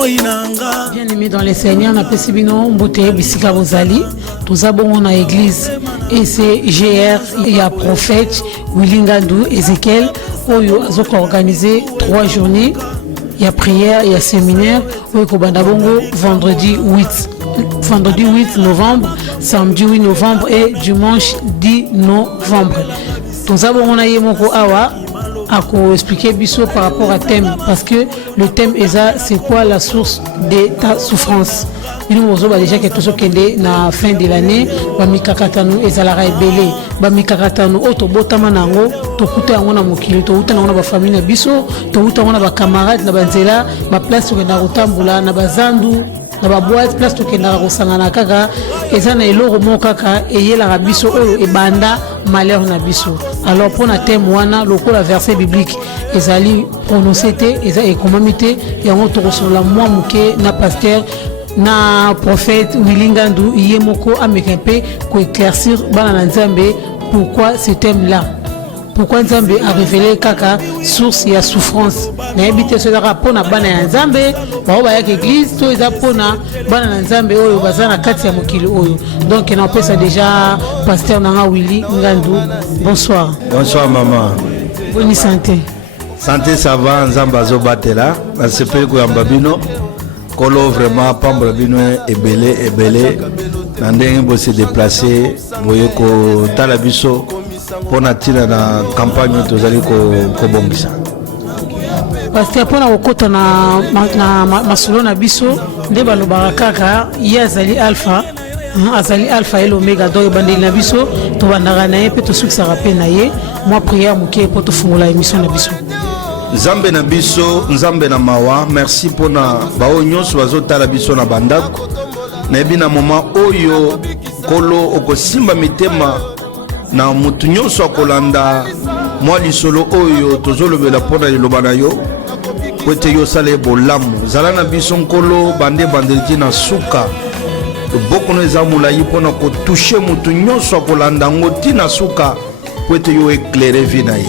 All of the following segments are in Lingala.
Bien aimé dans les Seigneurs, na pesibino mbote bisika bozali. Tous abons na église et c'est GR, il y a prophète Willingandu Ezekiel oyo azoko organiser 3 journées. Il y a prière, il y a séminaire oyo ko banda bongo vendredi 8 novembre, samedi 8 novembre et dimanche 10 novembre. Tous abons na yemoko awa à expliquer biso par rapport à thème parce que le thème c'est quoi la source de ta souffrance. Nous avons déjà que tout ce qui est na fin de l'année ba mikakatanu ezalara ebele ba mikakatanu oto botama nango to kuta yango na mokili to uta na ba famille na biso to uta na ba camarades na banzela ba place ko na rotambula na bazandu na ba boîte place to kenda ko sangana kaka ezana eloko mokaka eyela biso oyo ebanda malheur na biso. Alors pour na thème wana lokola verset biblique ezali prononcé eza ekomamité yango to kosola moi muke na pasteur na prophète Willingandu yemoko amekempe ko éclaircir bana nzambe pourquoi ce thème là. Pourquoi Nzambe a révélé kaka source ya souffrance. Na ebité cela rapona bana ya Nzambe ba ba ya église to eza pona bana Nzambe oyo bazana kati ya mokili oyo. Donc on appelle ça déjà pasteur Nanga Willy Ngandu. Bonsoir. Bonsoir maman. Bonne santé. Santé ça va Nzambe azobatela na sepeli ko yamba bino. Kolo vraiment pambra bino ebele na ndenge bo se déplacer boye ko tala biso pona tina na campagne tozali ko bongisa. Pasteur pona kokota na masolo na biso nde balobaka kaka yazali alpha azali alpha et omega donc bandeli na biso to bandaka na ye pe to sukisaka pe na ye moi prière moke po to fungola émission na biso. Nzambe na biso nzambe na mawa merci pona bao nyonso bazotala biso na bandako na ebi na moment oyo kolo okosimba mitema na mutu nyonso akolanda mwa lisolo oyo tozolobela pona liloba na yo po ete yo osala ye bolamu zala na biso nkolo bandeliti na suka loboko no eza molai mpona kotushe mutu nyonso akolanda yango ntina suka po ete yo éclaire vi na ye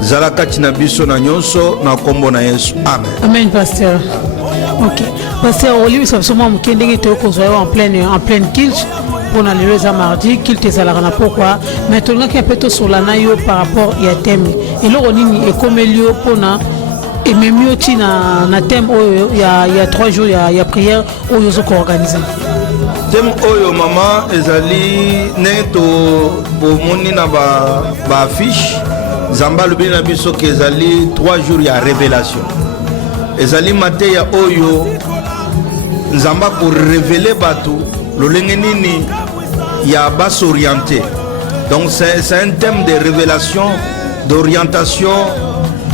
zala kati na biso na nyonso na kombo na Yesu amen. Amen pasteur. Ok pasteur olivi sabsoma mukendenge te kozwa en pleine kilte pour na lelo za mardi kilte ezalaka na pourquoi maintenant qui peut sur la na yo par rapport ya thème et loko nini ekomelio pona et même yo tina na thème oyo ya 3 jours ya prière oyo zo ko organiser. Thème oyo mama ezali neto bomoni na ba affiche Zamba lobi na biso ke ezali 3 jours ya révélation. Ezali mate ya oyo Nzamba ko révéler bato lolenge nini ya bas orienté. Donc c'est un thème de révélation, d'orientation,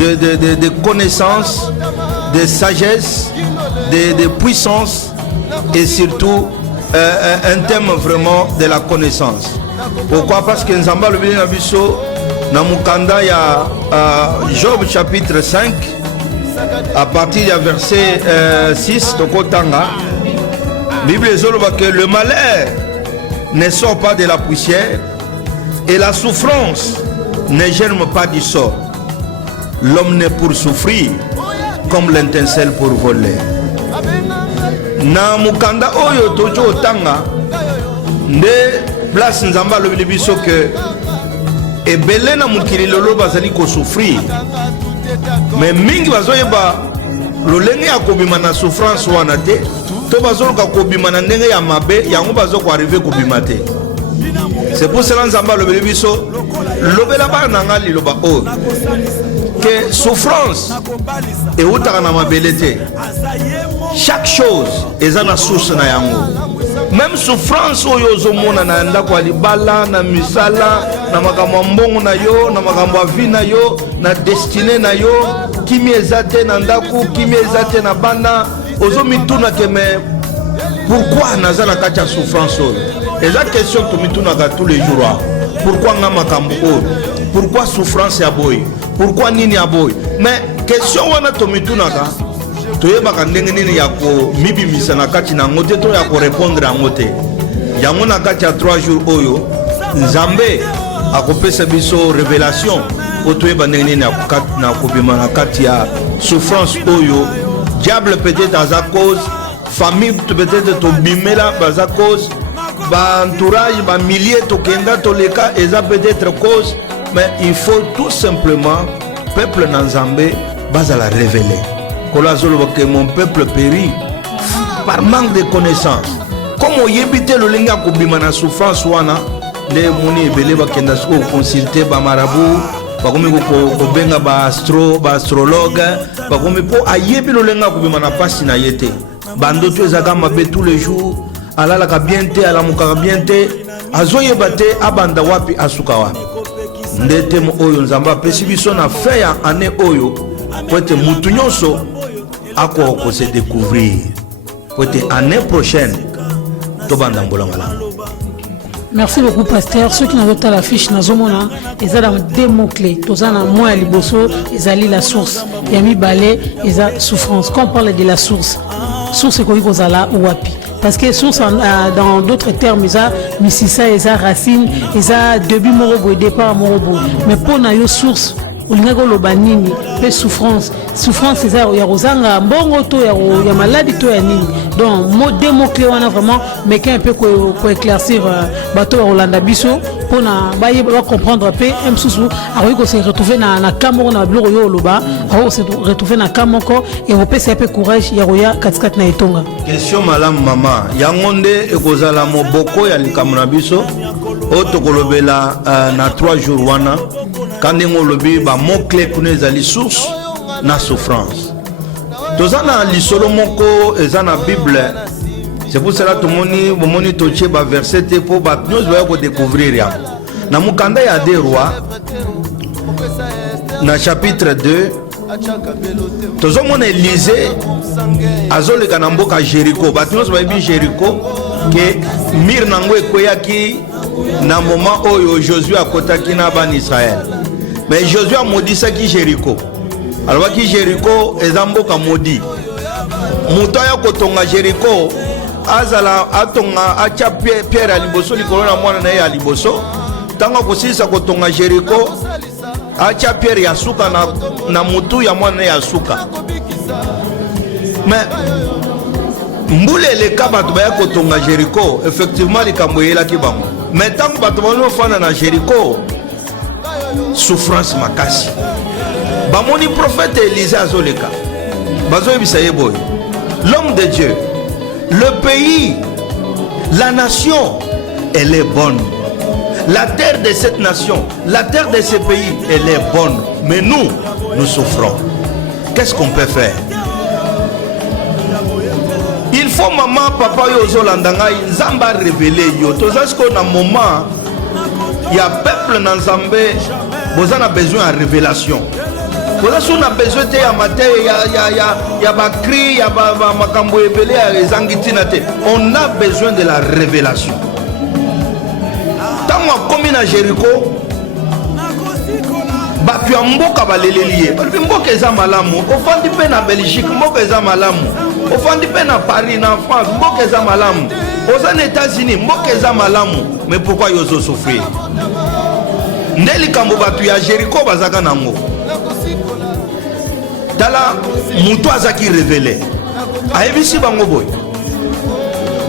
de connaissance, de sagesse, de puissance et surtout un thème vraiment de la connaissance. Pourquoi? Parce que Nzamba lobi na biso na mukanda ya Job chapitre 5 à partir du verset 6 tokotanga Bible ezoloba que le malheur ne sort pas de la poussière et la souffrance ne germe pas du sort. L'homme n'est pour souffrir comme l'étincelle pour voler. Na mukanda oyo tojo tanga nde place Nzamba lobi biso que et belena mukili lolo bazali ko souffrir mais mingi bazoyeba lolenge ya kobima na souffrance wana te to bazoloka kobima na ndenge ya mabe yango bazoko arriver kobima te. C'est pour cela Nzamba lobeli biso lobela ba nanga liloba o que souffrance et utaka na mabele te. Chaque chose eza na source na yango. Même souffrance oyo ozomona na ndako ya libala na misala na makambo mbongo na yo na makambo vie na yo na destinée na yo kimi ezate na ndako kimi ezate na bana ozomituna ke mais pourquoi naza na kati ya souffrance oyo eza question tomitunaka tous les jours. Pourquoi nga makambo oyo pourquoi souffrance ya boy pourquoi nini ya boy mais question wana tomitunaka toyebaka ndenge nini ya ko mibimisa na kati na ngote to ya ko répondre à ngote yango na kati ya 3 jours oyo Nzambe akopesa biso révélation otoyeba ndenge nini na kobima na kati ya souffrance oyo diable peut-être à sa cause, famille peut-être to bimela à sa cause, entourage, milliers to kenda to leka, et ça peut-être cause, mais il faut tout simplement peuple Nanzambé bas à la révéler. Que mon peuple périt par manque de connaissances. Comme on yébite le linga kubima na souffrance wana, les moni ebele ba kenda so consulter ba marabout, ba komi ko benga ba astrologue, ba komi po ayebi le linga kubima na pasi na yete. Bando to ezaka mabe tous les jours, alala ka bienté, ala muka bienté, azoye bate abanda wapi asuka wapi. Ndete mo oyo nzamba pesi biso na fait ya année oyo, pour être mutu nyonso ako ko se découvrir. Pour être année prochaine. Merci beaucoup, pasteur. Ceux qui n'ont pas la fiche, ils ont des mots-clés. Ils ont moi liboso, ils ont la source. Yami balé, ils ont souffrance. Quand on parle de la source, source c'est quoi qu'ils ont là ou wapi. Parce que source, dans d'autres termes, ils ont misisa, ils ont racine, ils ont début morobo et départ morobo. Mais pour na yo source, ulingago lobanini, pe souffrance c'est ça, ya rozanga mbongo to ya maladie to ya nini. Donc des mots clés on a vraiment mais qu'un peu pour éclaircir bateau Rolanda biso pour na baye ba comprendre peu un sous alors il se retrouver na kamoko na bloko yo loba alors se retrouver na kamoko et on peut un peu courage ya roya katskat na etonga. Question malam mama yangonde ekozala moboko ya likamuna biso oto kolobela na 3 jours wana quand on lobi ba mot clé pour les ali source na souffrance. Tozana lisolo moko ezana Bible. C'est pour cela tout moni toche ba verset pour ba nous va découvrir ya. Na mukanda ya des rois na chapitre 2 tozomona Élisée azoleka na mboka Jéricho. Ba nous va bi Jéricho que mir nango ekoyaki na moment oyo Josué akotaki na ban Israël. Mais Josué a maudit ça qui Jéricho. Alors qui Jéricho est un mboka maudit. Moutoya kotonga Jéricho azala atonga acha Pierre à liboso likolo na mwana na ya liboso. Tango kosisa kotonga Jéricho acha Pierre ya suka na mutu ya mwana ya suka. Mais mbule le kabatu ba kotonga Jéricho effectivement likambo yela kibango. Mais tango batu ba fana na Jéricho souffrance makasi. Bamoni prophète Élisée azoleka. Bazo bisaye boy. L'homme de Dieu, le pays, la nation, elle est bonne. La terre de cette nation, la terre de ce pays, elle est bonne. Mais nous souffrons. Qu'est-ce qu'on peut faire? Il faut maman, papa yozo landanga, nzamba révéler yo. Tozasko na moment, il y a peuple dans Zambé, vous en avez besoin de révélation. Vous avez besoin de matin, il y a ma cri, il y a ma cambo ébélé, on a besoin de la révélation. Tant que comme à Jéricho, tu as mboka balelelié. Mboka eza malamu. Ofandi pe na Belgique, mboka eza malamu. Ofandi pe na Paris, na France, mboka eza malamu. Aux États-Unis, mboka eza malamu. Mais pourquoi yozo souffrir? Ndeli kambo batu ya Jéricho bazaka nango. Dala mutu azaki révélé. Aebisi bango boy.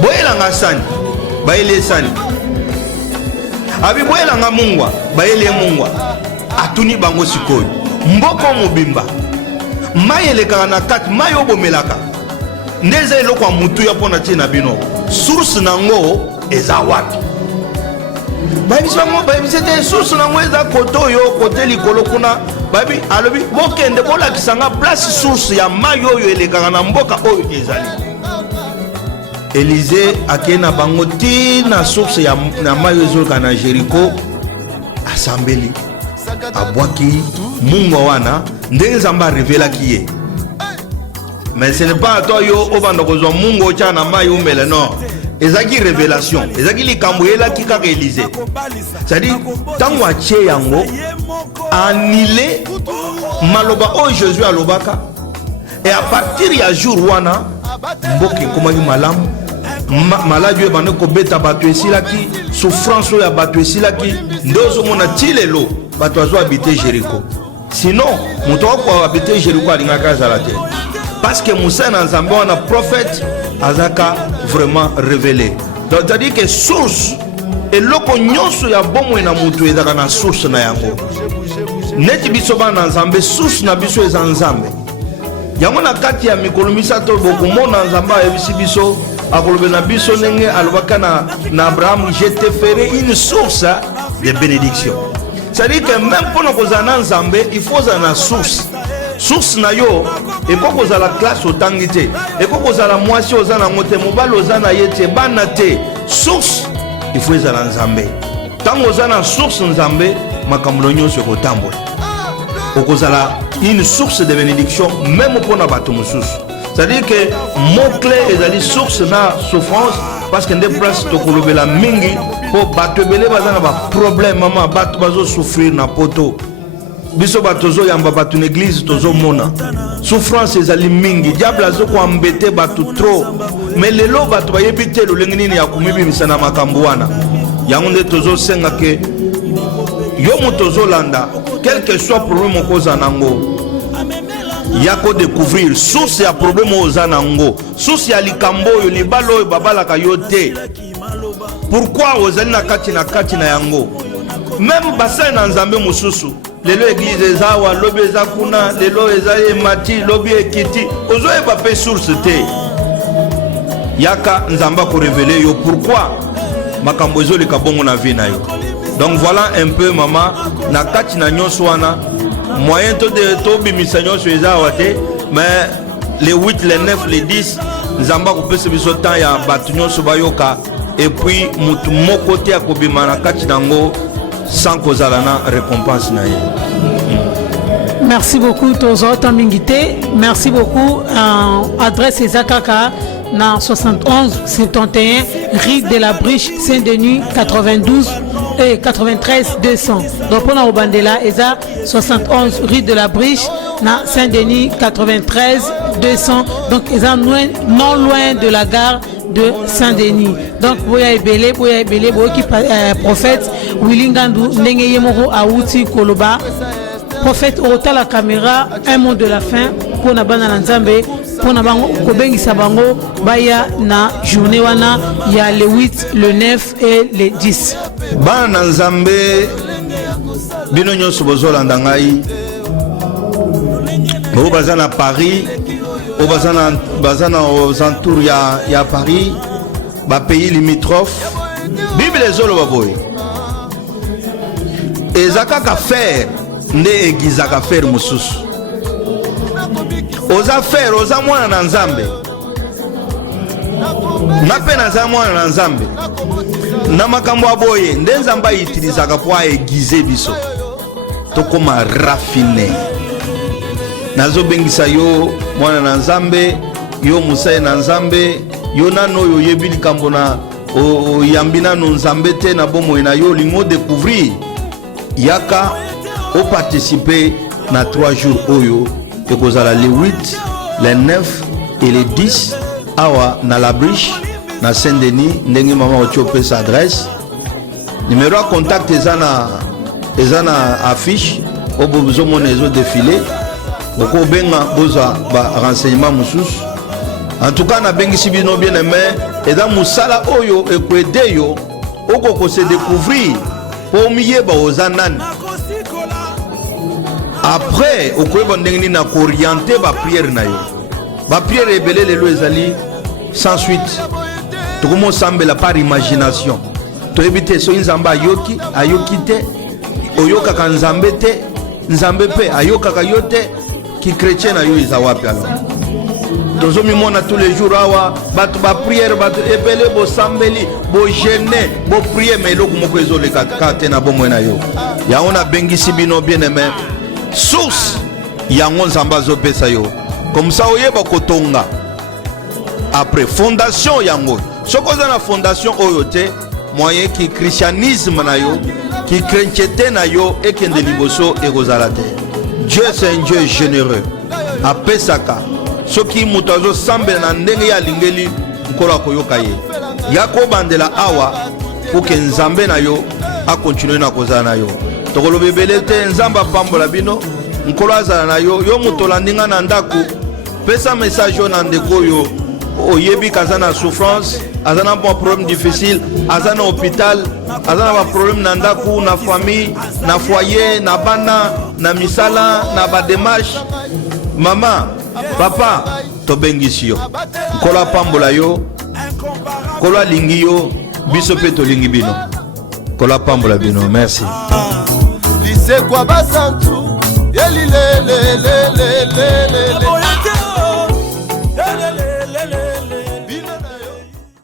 Boyela nga sani, bayele sani. Abi boyela nga mungwa, bayele mungwa. Atuni bango sikoyo. Mboko mobimba. Mayele kana kati mayo bomelaka. Ndeze eloko ya mutu ya pona tina bino. Source nango eza wapi? Baby bango baby c'était source nango eza koto yo kote likolo kuna. Baby alobi bokende bola kisanga place source ya mayo yo elekaka na mboka oyo ezali. Élisée akena bango ti na source ya na mayo ezolka na Jéricho asambeli. Abwaki mungwa wana ndenge Zamba révéla qui est. Mais ce n'est pas à toi yo obanda kozwa mungo cha na mayo umele non. Ezaki révélation. Ezaki likamboyela ki kaka Élisée. C'est-à-dire tango atie yango annulé maloba o Jésus alobaka et à partir ya jour wana mboke komaki malamu maladi e bande ko beta bato esilaki souffrance ya bato esilaki ndozo mona tilelo bato azo habiter Jéricho. Sinon moto ko habiter Jéricho alingaka zala te. parce que Moussa na Nzambe wana prophète azaka vraiment révélé. Donc c'est-à-dire que source et loko nyonso ya bomo na mutu ezaka na source na yango. Neti biso ba na Nzambe source na biso eza Nzambe. Yango na kati ya mikolo misato bokomona Nzambe ayebisi biso akolobe na biso ndenge alobaka na Abraham, je te ferai une source de bénédiction. C'est-à-dire que même pour nous kozana Nzambe, il faut una source. Source na yo, et quand vous avez la classe au tangité, et quand vous avez la moitié aux anamote, mobile aux anayete, banate, source, il faut la Nzambe. Tant vous avez la source Nzambe, makamblonyo sur otambo. Vous avez une source de bénédiction, même pour nous battre source. C'est-à-dire que mot clé est la source na souffrance, parce que des places to la mingi pour battre belé bazana ba problème maman battre bazo souffrir na poto. Biso batozo yamba batu l'église tozo mona souffrance ezali mingi diable azoko embêter batu trop mais lelo batu bayebite lo lengini ya kumibi misana makambo wana yango nde tozo senga ke yo motozo landa quel que soit problème okoza nango yako découvrir source ya problème oza nango source ya likambo yo libalo babala ka yote pourquoi ozali na kati na yango même bassin na Nzambe mususu lelo église ezawa lobi ezakuna lelo ezaye mati lobi ekiti ozoye bape source te yaka Nzamba ko révéler yo pourquoi makambo ezoli kabongo na vie na yo. Donc voilà un peu maman na kati na nyonso wana moyen to de to bimisa nyonso ezawa te mais les 8 les 9 les 10 Nzamba ko pese biso temps ya batu nyonso bayoka et puis mutu moko te akobima na kati nango sans kozala na récompense na ye. Merci beaucoup Tozo Tambingité. Merci beaucoup. Adresse Ezakaka na 71 71 rue de la Briche Saint-Denis 92 et 93 200. Donc pour la Bandela Eza 71 rue de la Briche na Saint-Denis 93 200. Donc Eza non loin de la gare de Saint-Denis. Donc boya ebele qui prophète Wilingandou ndenge yemoro auti koloba prophète ota la caméra un mot de la fin pour na bana Nzambe pour na bango kobengisa bango baya na journée wana ya le 8 le 9 et le 10 bana Nzambe bino nyonso bozolanda ngai bo bazana Paris au bazana aux entours ya Paris ba pays limitrophes Bible ezolo baboy ezaka ka faire nde egizaka faire mususu oza faire oza mwana na Nzambe na pena za mwana na Nzambe na makambo aboye nde Nzamba itilizaka po egize biso tokoma raffiner nazo bengisa yo mwana na Nzambe yo musaye na Nzambe yo nano yo yebili kambo na yambina no Nzambe te na bomo na yo lingo découvrir yaka o participer na 3 jours oyo et kozala les 8 les 9 et les 10 awa na la Briche na Saint-Denis ndenge mama ochope sa adresse numéro de contact ezana affiche obozo monezo défilé boko benga boza ba renseignement mususu en tout cas na bengisi bino bien aimé et dans musala oyo ekwede yo oko se découvrir pour miyeba ozanani après okoyeba ndenge nini na orienter ba prière na yo ba prière ebele lelo ezali sans suite tokomo sambela par imagination to ebite so Nzamba ayoki te oyoka ka Nzambe te Nzambe pe ayoka ka yote qui chrétien na yo eza wapi alors tozo mimona tous les jours awa batu ba prière batu ebele bo sambeli bo jeûner bo prier mais eloko moko ezoleka kate na bomo na yo yango na bengisi bino bien aimé source yango Nzamba zopesa yo comme ça oyeba kotonga après fondation yango sokoza na fondation oyo te moyen qui christianisme na yo qui chrétienté na yo ekende liboso ekozala te. Dieu c'est un Dieu généreux apesaka soki mutu azosambela na ndenge ya lingeli nkolo akoyoka ye yako bandela awa pour que Nzambe na yo akontinue na kozala na yo tokoloba ebele te Nzamba pambola bino nkolo azala na yo yo mutu olandinga na ndako pesa message na ndeko yo oyebi kazana souffrance azana bon problème difficile azana hôpital azana ba problème na ndaku na famille na foyer na bana na misala na ba démarche mama papa tobengisi yo kola pambola yo kola lingi yo biso pe tolingi bino kola pambola bino merci lise kwa basantu yeli le